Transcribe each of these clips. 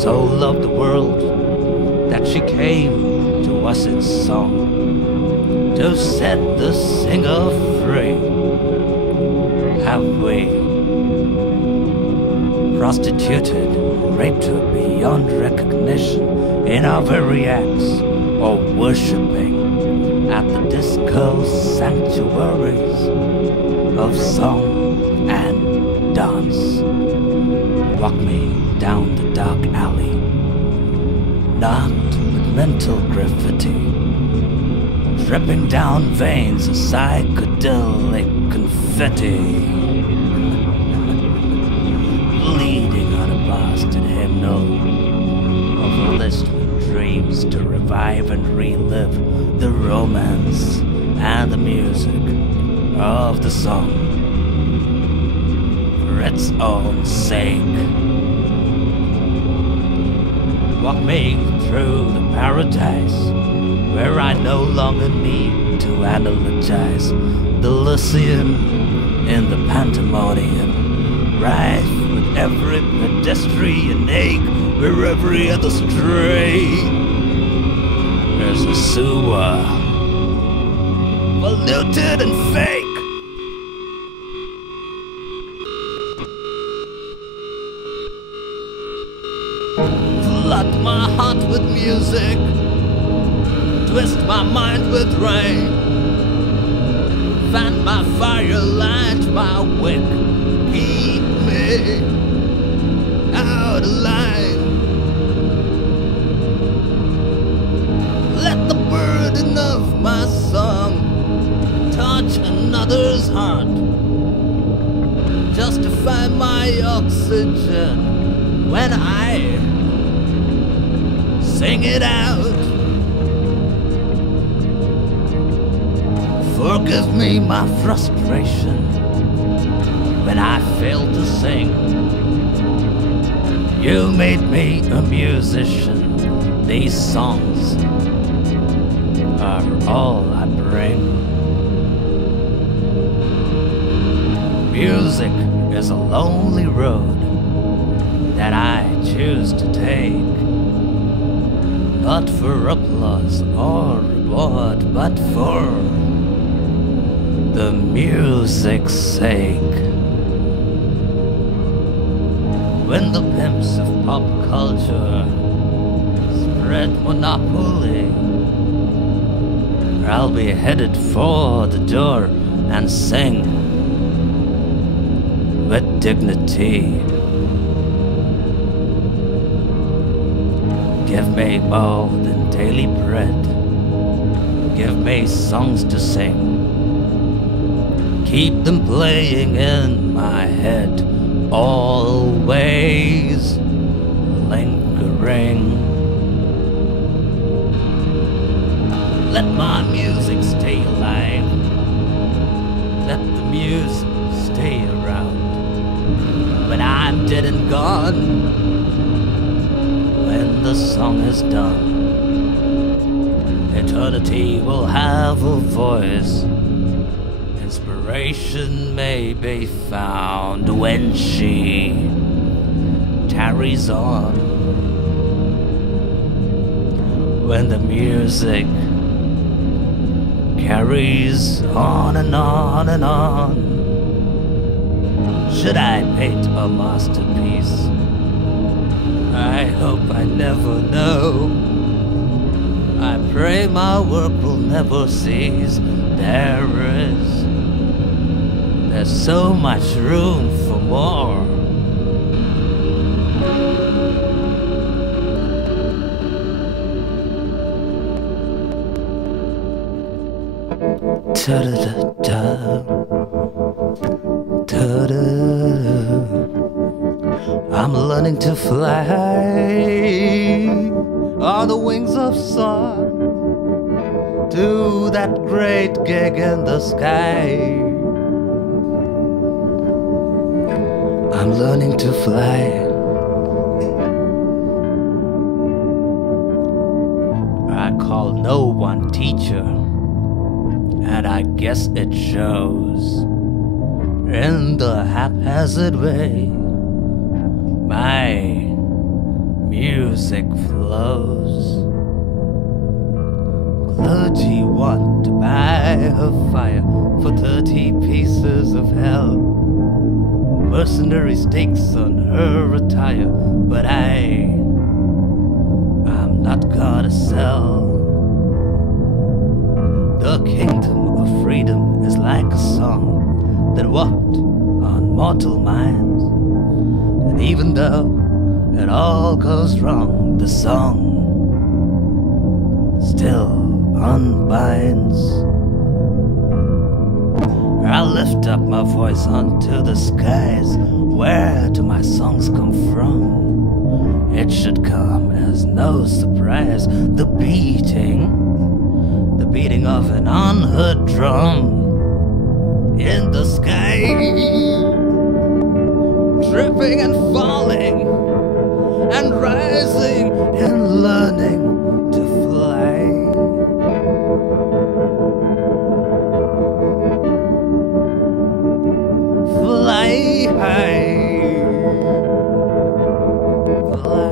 so loved the world that she came to us in song to set the singer free. Have we prostituted and raped her beyond recognition in our very acts, or worshipping at the disco sanctuaries of song and dance? Walk me down the dark alley, knocked with mental graffiti, dripping down veins of psychedelic confetti, bleeding on a bastard hymnal of a list with dreams to revive and relive the romance and the music of the song for its own sake. Walk me through the paradise where I no longer need to analogize the Lycian in the pandemonium, rife with every pedestrian ache, where every other stray there's a sewer, polluted and fake. Flood my heart with music, twist my mind with rain, fan my fire, light my wick, keep me out of line. Let the burden of my song touch another's heart, justify my oxygen when I sing it out. Forgive me my frustration when I failed to sing. You made me a musician. These songs are all I bring. Music is a lonely road that I choose to take, not for applause or reward, but for the music's sake. When the pimps of pop culture spread monopoly, I'll be headed for the door and sing with dignity. Give me more than daily bread. Give me songs to sing. Keep them playing in my head, always lingering. Let my music stay alive. Let the music stay around. When I'm dead and gone, when the song is done, eternity will have a voice. Inspiration may be found when she tarries on. When the music carries on and on and on. Should I paint a masterpiece? I hope I never know. I pray my work will never cease. There's so much room for more. Ta-da-da-da, ta-da-da. I'm learning to fly on the wings of song to that great gig in the sky. I'm learning to fly. I call no one teacher, and I guess it shows in the haphazard way my music music flows. Clergy want to buy her fire for 30 pieces of hell. Mercenary stakes on her attire, but I'm not gonna sell. The kingdom of freedom is like a song that walked on mortal minds. And even though it all goes wrong, the song still unbinds. I lift up my voice unto the skies. Where do my songs come from? It should come as no surprise. The beating of an unheard drum in the sky, tripping and falling and rising and learning to fly. Fly high, fly.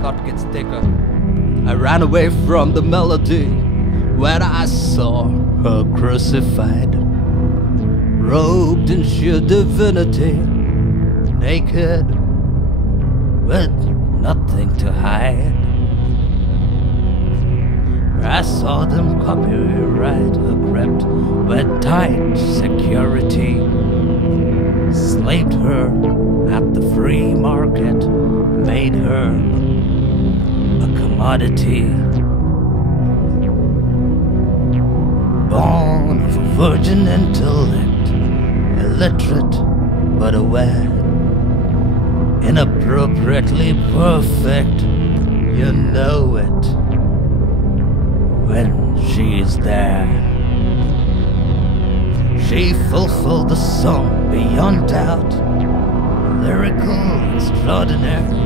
Thought gets thicker. I ran away from the melody when I saw her crucified, robed in sheer divinity, naked with nothing to hide. I saw them copyright her crypt with tight security, slaved her at the free market, made her a commodity. Born of a virgin intellect, illiterate but aware, inappropriately perfect, you know it when she's there. She fulfilled the song beyond doubt, lyrical extraordinaire.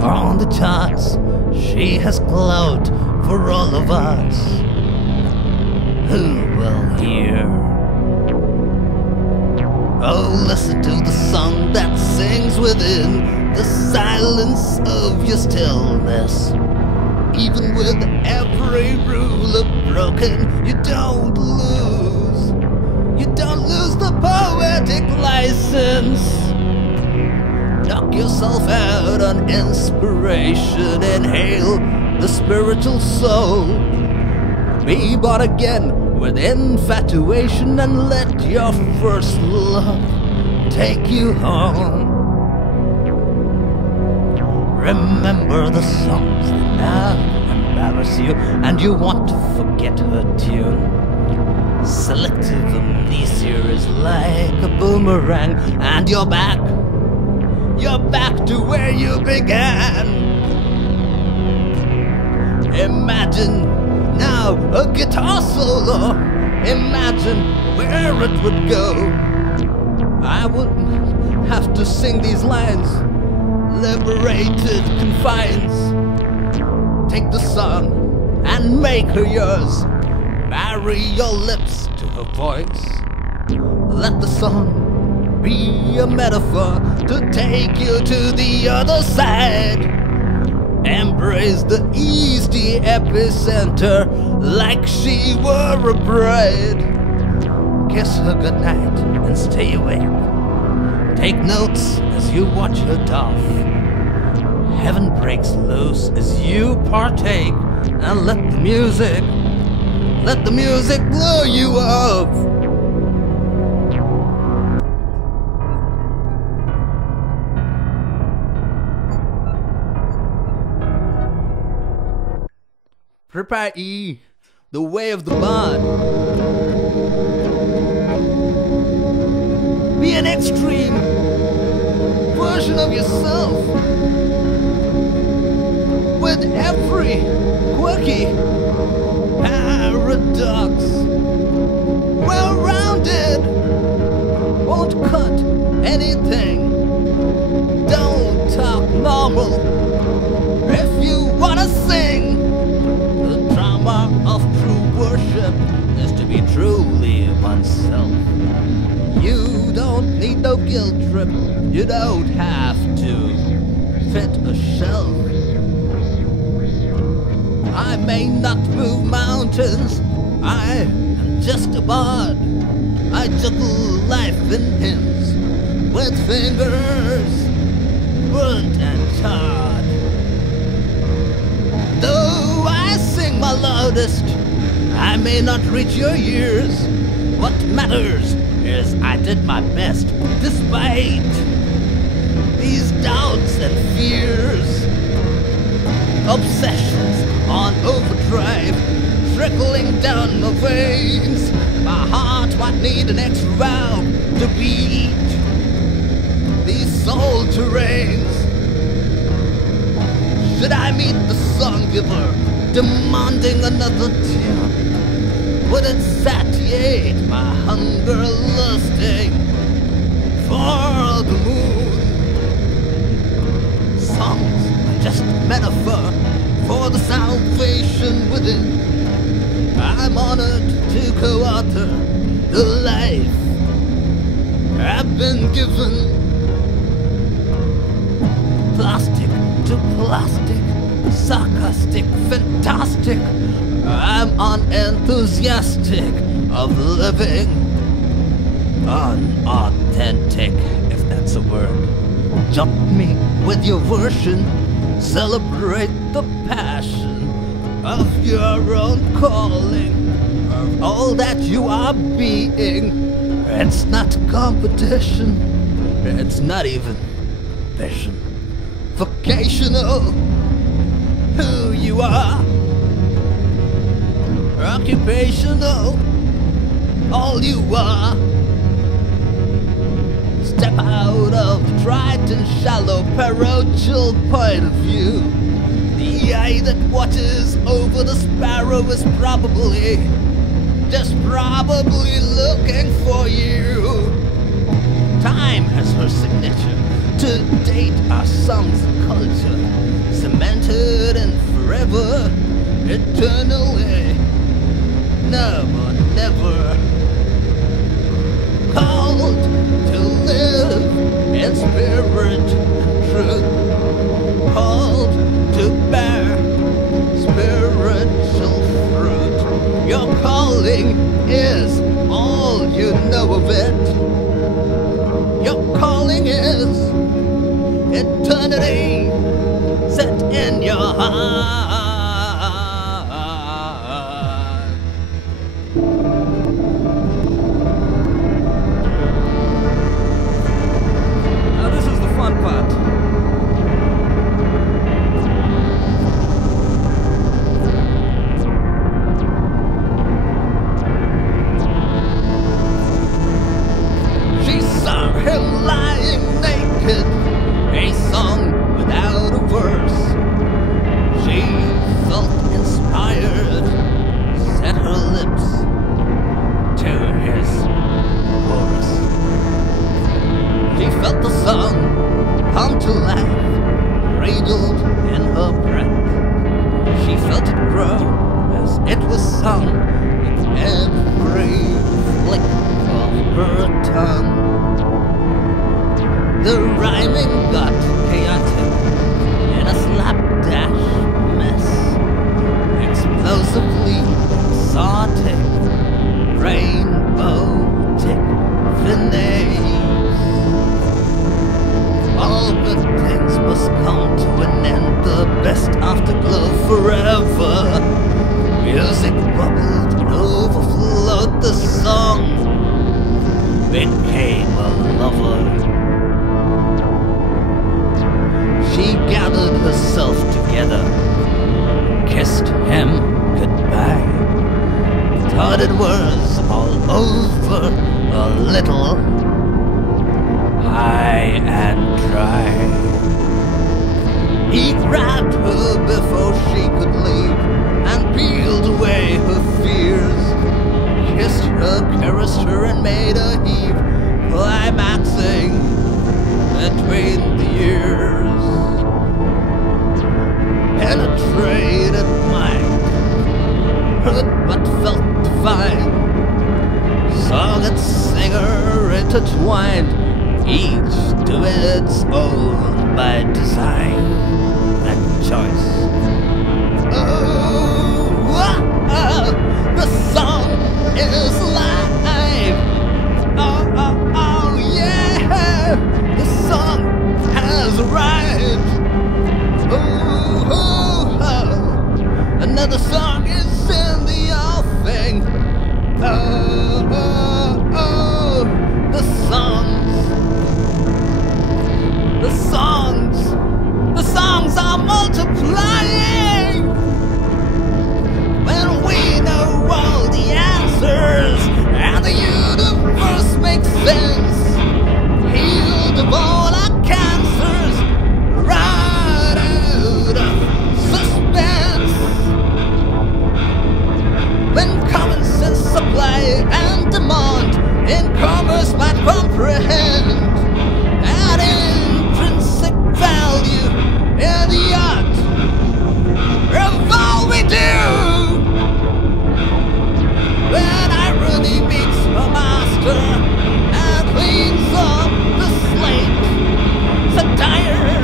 On the charts, she has glowed for all of us who will hear. Oh, listen to the song that sings within the silence of your stillness. Even with every rule broken, you don't lose the poetic license. Knock yourself out on inspiration, inhale the spiritual soul. Be born again with infatuation and let your first love take you home. Remember the songs that now embarrass you and you want to forget her tune. Selective amnesia is like a boomerang, and you're back to where you began. Imagine now a guitar solo, imagine where it would go. I wouldn't have to sing these lines, liberated confines. Take the song and make her yours. Marry your lips to her voice. Let the song be a metaphor to take you to the other side. Embrace the east, the epicenter, like she were a bride. Kiss her goodnight and stay awake. Take notes as you watch her doff. Heaven breaks loose as you partake, and let the music blow you up. Prepare ye the way of the bard. Be an extreme version of yourself, with every quirky paradox well-rounded. Won't cut anything. Don't talk normal. people. If you wanna sing, the drama of true worship is to be truly oneself. You don't need no guilt trip. You don't have to fit a shelf. I may not move mountains, I am just a bard. I juggle life in hymns with fingers burnt and charred. Though I sing my loudest, I may not reach your ears. What matters is I did my best despite these doubts and fears. Obsessions on overdrive trickling down my veins. My heart might need an extra valve to beat these soul terrains. Should I meet the song giver demanding another tune? Would it satiate my hunger lusting for the moon? Songs are just a metaphor for the salvation within. I'm honored to co-author the life I've been given. Plastic to plastic, sarcastic, fantastic. I'm unenthusiastic of living, unauthentic, if that's a word. Jump me with your version, celebrate the passion of your own calling, of all that you are being. It's not competition, it's not even vision. Vocational, who you are. Occupational, all you are. Step out of the trite and shallow parochial point of view. The eye that watches over the sparrow is probably, just probably looking for you. Time has her signature to date our songs and culture, cemented in forever, eternally, never, never. Called to live in spirit and truth, called to bear spiritual fruit. Your calling is all you know of it. Your calling is eternity set in your heart. Now this is the fun part. She saw him lying naked, a song without a verse. She felt inspired, set her lips to his chorus. She felt the song come to life, cradled in her breath. She felt it grow as it was sung with every flick of her tongue. The rhyming got chaotic in a slapdash mess, explosively exotic, rainbow-tick finesse. All good things must come to an end, the best afterglow forever. Music bubbled and overflowed, the song became a lover. She gathered herself together, kissed him goodbye. Thought it was all over, a little high and dry. He grabbed her before she could leave and peeled away her fears. Kissed her, caressed her, and made her heave, climaxing between the years. design and choice. The song is live. Oh, yeah. The song has arrived. Another song is in the offing. The songs are multiplying. When we know all the answers and the universe makes sense, healed of all our cancers, right out of suspense. When common sense, supply and demand in commerce might comprehend an intrinsic value in the art of all we do. When irony meets a master and cleans up the slate, satire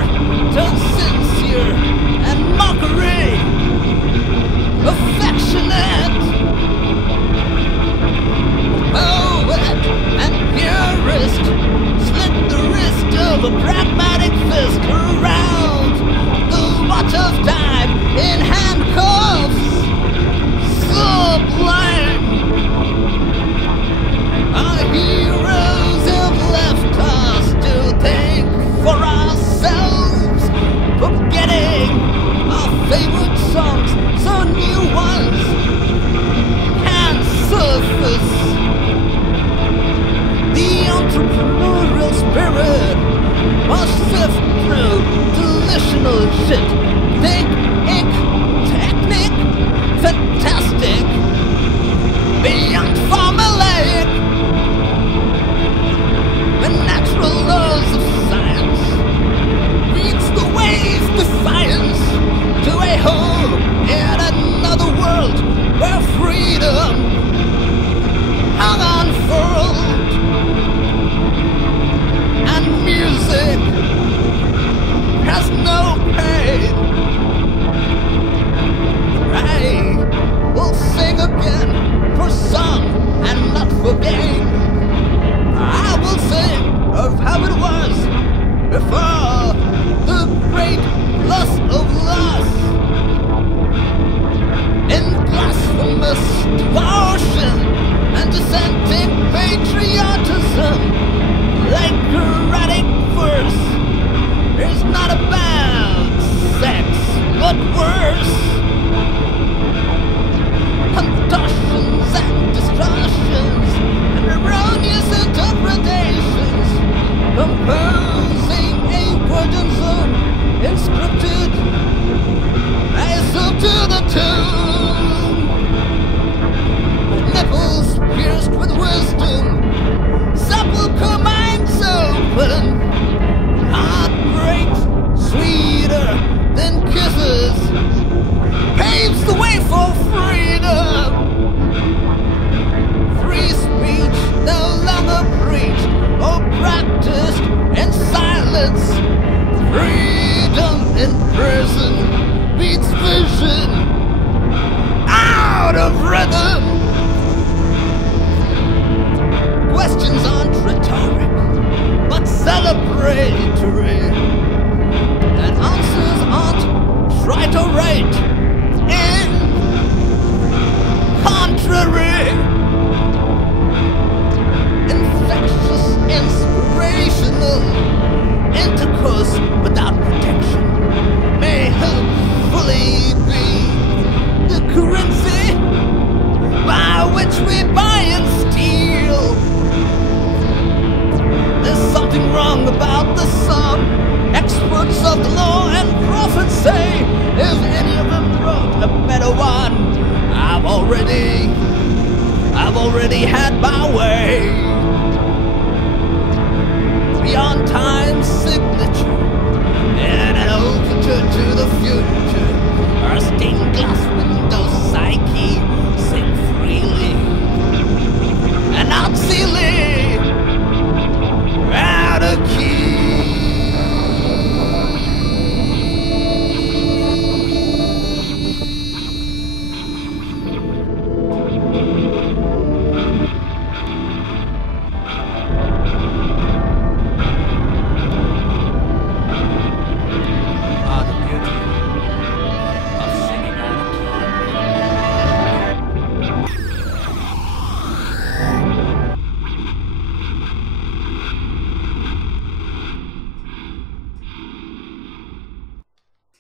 turns sincere and mockery affectionate. Poet and purist slit the wrist of a pragmatic fist around the watch of time in handcuffs. Sublime. Our heroes have left us to think for ourselves, forgetting our favorite songs so new ones can surface. The entrepreneurial spirit must sift through delusional shit. Think, ink, technique, fantastic, beyond formulaic. The natural laws of science reads the wave defiance to a home in another world where freedom hung unfurled and music has no pain. I will sing again for song and not for gain. I will sing of how it was before the great lust of loss. In blasphemous devotion and dissenting patriotism, like erratic verse is not about sex, but worse. Contortions and distortions and erroneous interpretations, composing a burdensome, inscripted rise up to the tomb. Nipples pierced with wisdom, sepulchre minds open, heartbreaks sweeter than kisses, paves the way for freedom. Free speech no longer preached or practiced in silence. Freedom in prison beats vision out of rhythm. Questions aren't rhetoric, but celebratory. And answers aren't right or right. In contrary, infectious, inspirational intercourse without protection may hopefully be the currency by which we buy and steal. There's something wrong about the song. Experts of the law and prophets say, if any of them wrote a better one, I've already had my way. Beyond time